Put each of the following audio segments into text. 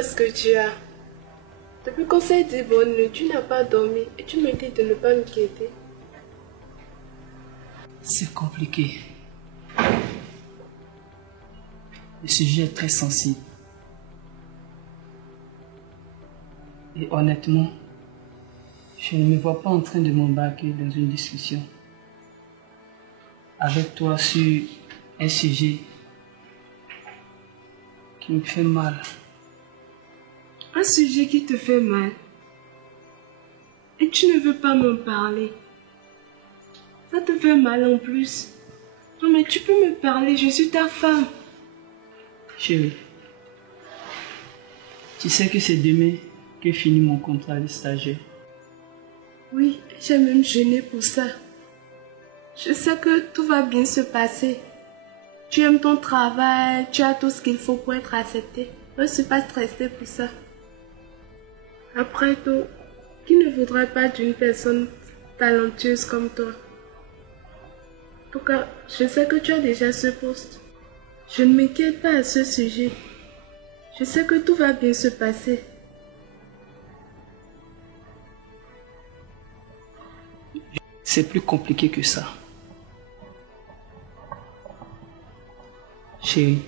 pas ce que tu as. Depuis qu'on s'est dit bonne nuit, tu n'as pas dormi et tu me dis de ne pas m'inquiéter. C'est compliqué. Le sujet est très sensible. Et honnêtement, je ne me vois pas en train de m'embarquer dans une discussion avec toi sur un sujet qui me fait mal. Un sujet qui te fait mal. Et tu ne veux pas m'en parler. Ça te fait mal en plus. Non mais tu peux me parler, je suis ta femme. Chérie, tu sais que c'est demain que finit mon contrat de stagiaire. Oui, j'ai même jeûné pour ça. Je sais que tout va bien se passer. Tu aimes ton travail, tu as tout ce qu'il faut pour être accepté. Je ne suis pas stressée pour ça. Après tout, qui ne voudrait pas d'une personne talentueuse comme toi? En tout cas, je sais que tu as déjà ce poste. Je ne m'inquiète pas à ce sujet. Je sais que tout va bien se passer. C'est plus compliqué que ça. Chérie,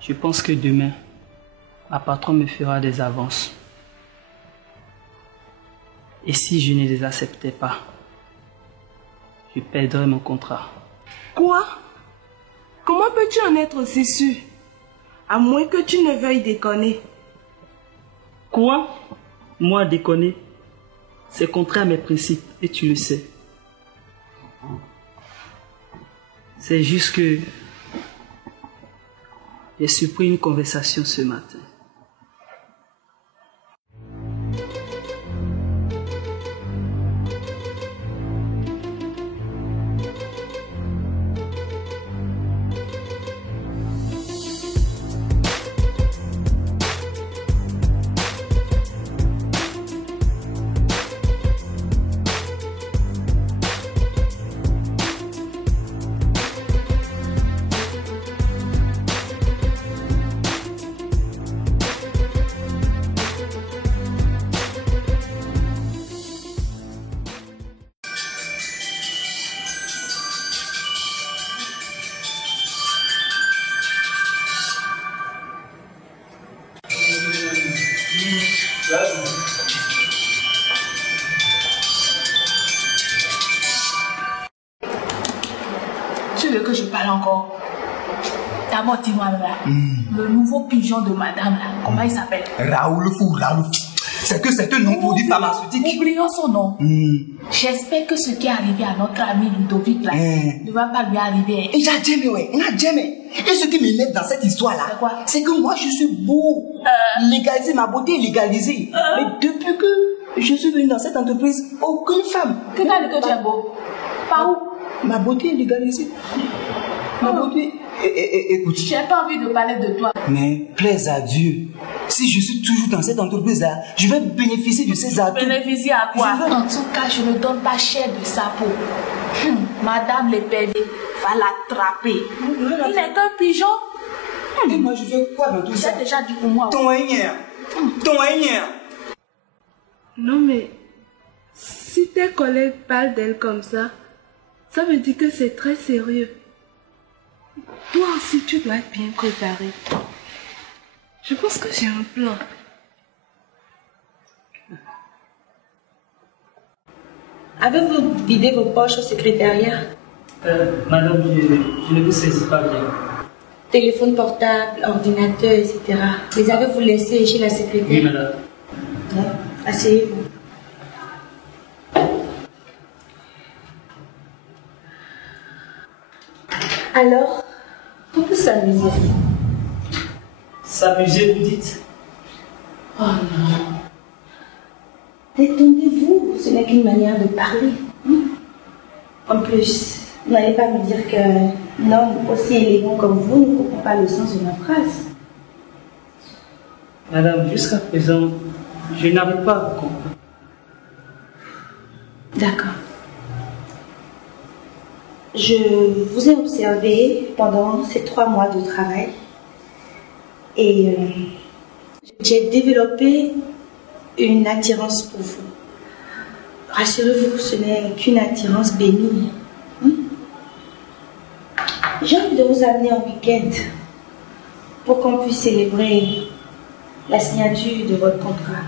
je pense que demain, ma patronne me fera des avances. Et si je ne les acceptais pas, je perdrai mon contrat. Quoi? Comment peux-tu en être aussi sûr? À moins que tu ne veuilles déconner. Quoi? Moi, déconner, c'est contraire à mes principes et tu le sais. C'est juste que j'ai surpris une conversation ce matin. Tu veux que je parle encore? D'abord, dis-moi là, le nouveau pigeon de madame là, comment il s'appelle? Raoul Fou. C'est que c'est un nom produit pharmaceutique. Oublions son nom. J'espère que ce qui est arrivé à notre ami Ludovic là ne va pas lui arriver. Et j'ai jamais, ouais, Et ce qui m'énerve dans cette histoire-là, c'est quoi? C'est que moi je suis beau. Légaliser ma beauté est légalisée. Mais depuis que je suis venue dans cette entreprise, aucune femme. Que t'as dit que tu es beau? Par où? Ma beauté est légalisée. Ma beauté. Écoute. J'ai pas envie de parler de toi. Mais plaise à Dieu. Si je suis toujours dans cette entreprise-là, je vais bénéficier de ces atouts. Bénéficier à quoi? En tout cas, je ne donne pas cher de sa peau. Madame l'épervée va l'attraper. Il n'est qu'un pigeon. Et moi, je fais quoi dans tout ça? J'ai déjà dit pour moi. Ton haïgnère. Non mais, si tes collègues parlent d'elle comme ça veut dire que c'est très sérieux. Toi aussi, tu dois être bien préparé. Je pense que j'ai un plan. Avez-vous vidé vos poches au secrétariat? Madame, je ne vous saisis pas bien. Téléphone portable, ordinateur, etc. Les avez-vous laissés chez la secrétaire? Oui, madame. Non. Asseyez-vous. Alors, on peut s'amuser. S'amuser, vous dites? Oh non. Détendez-vous, ce n'est qu'une manière de parler. En plus, vous n'allez pas me dire qu'un homme aussi élégant comme vous ne comprend pas le sens de ma phrase. Madame, jusqu'à présent, je n'arrive pas à vous comprendre. D'accord. Je vous ai observé pendant ces 3 mois de travail et j'ai développé une attirance pour vous. Rassurez-vous, ce n'est qu'une attirance bénigne. J'ai envie de vous amener en week-end pour qu'on puisse célébrer la signature de votre contrat.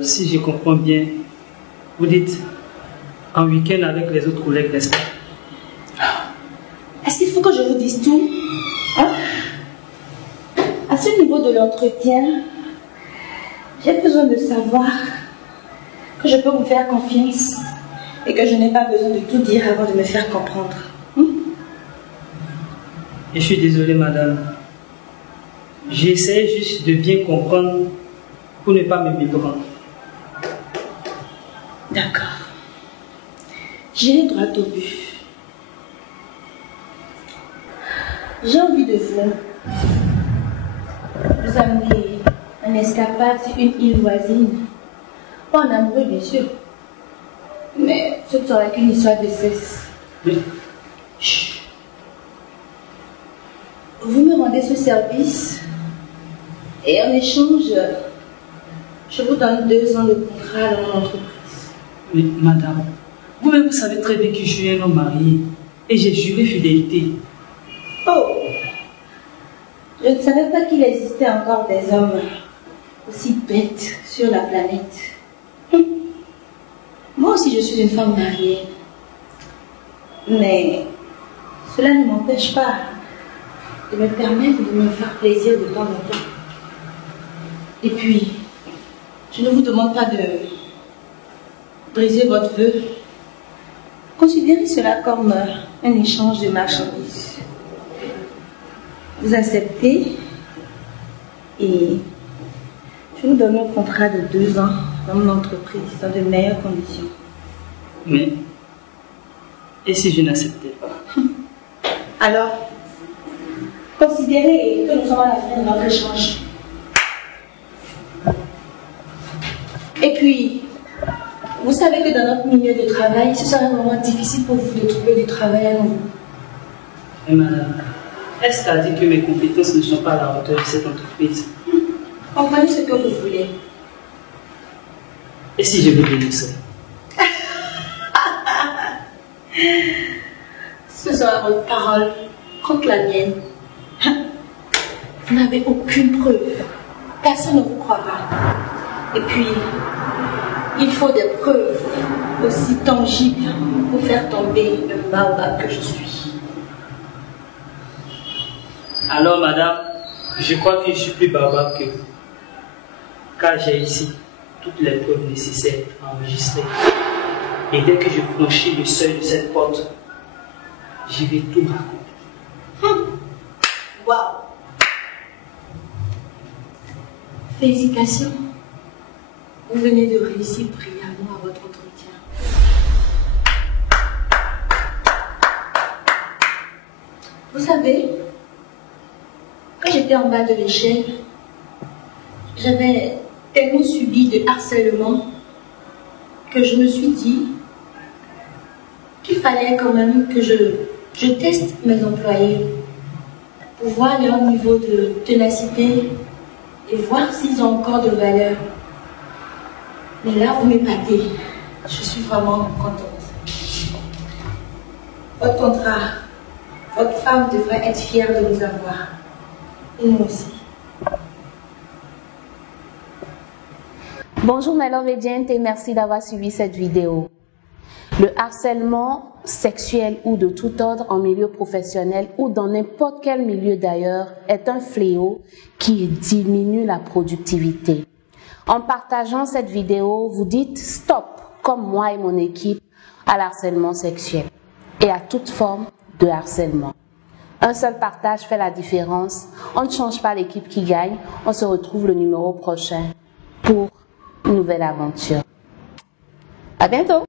Si je comprends bien, vous dites en week-end avec les autres collègues, n'est-ce pas? Est-ce qu'il faut que je vous dise tout? Hein? À ce niveau de l'entretien, j'ai besoin de savoir que je peux vous faire confiance et que je n'ai pas besoin de tout dire avant de me faire comprendre. Je suis désolé, madame. J'essaie juste de bien comprendre pour ne pas me méprendre. D'accord. J'irai droit au but. J'ai envie de vous amener en escapade sur une île voisine. Pas en amoureux, bien sûr. Mais ce ne sera qu'une histoire de sexe. Oui. Chut. Vous me rendez ce service et en échange, je vous donne 2 ans de contrat dans mon entreprise. Oui, madame. Vous-même, vous savez très bien que je suis un homme marié et j'ai juré fidélité. Oh! Je ne savais pas qu'il existait encore des hommes aussi bêtes sur la planète. Moi aussi, je suis une femme mariée. Mais cela ne m'empêche pas de me permettre de me faire plaisir de temps en temps. Et puis, je ne vous demande pas de briser votre vœu. Considérez cela comme un échange de marchandises. Vous acceptez et je vous donne un contrat de 2 ans dans mon entreprise dans de meilleures conditions. Mais, et si je n'acceptais pas? Alors, considérez que nous sommes à la fin de notre échange. Et puis, vous savez que dans notre milieu de travail, ce sera vraiment difficile pour vous de trouver du travail à nouveau. Mais madame, est-ce qu'à dire que mes compétences ne sont pas à la hauteur de cette entreprise? Comprenez ce que vous voulez. Et si je veux dénoncer? Ce sera votre parole contre la mienne. Vous n'avez aucune preuve. Personne ne vous croira. Et puis, il faut des preuves aussi tangibles pour faire tomber le baobab que je suis. Alors, madame, je crois que je suis plus baobab que vous. Car j'ai ici toutes les preuves nécessaires à enregistrer. Et dès que je franchis le seuil de cette porte, j'y vais tout raconter. Waouh! Félicitations. Vous venez de réussir brillamment à votre entretien. Vous savez, quand j'étais en bas de l'échelle, j'avais tellement subi de harcèlement que je me suis dit qu'il fallait quand même que je teste mes employés pour voir leur niveau de ténacité et voir s'ils ont encore de valeur. Mais là, vous m'épatez. Je suis vraiment contente. Votre contrat, votre femme devrait être fière de nous avoir. Et nous aussi. Bonjour mes obédientes et merci d'avoir suivi cette vidéo. Le harcèlement sexuel ou de tout ordre en milieu professionnel ou dans n'importe quel milieu d'ailleurs est un fléau qui diminue la productivité. En partageant cette vidéo, vous dites stop, comme moi et mon équipe, à l'harcèlement sexuel et à toute forme de harcèlement. Un seul partage fait la différence. On ne change pas l'équipe qui gagne. On se retrouve le numéro prochain pour une nouvelle aventure. À bientôt!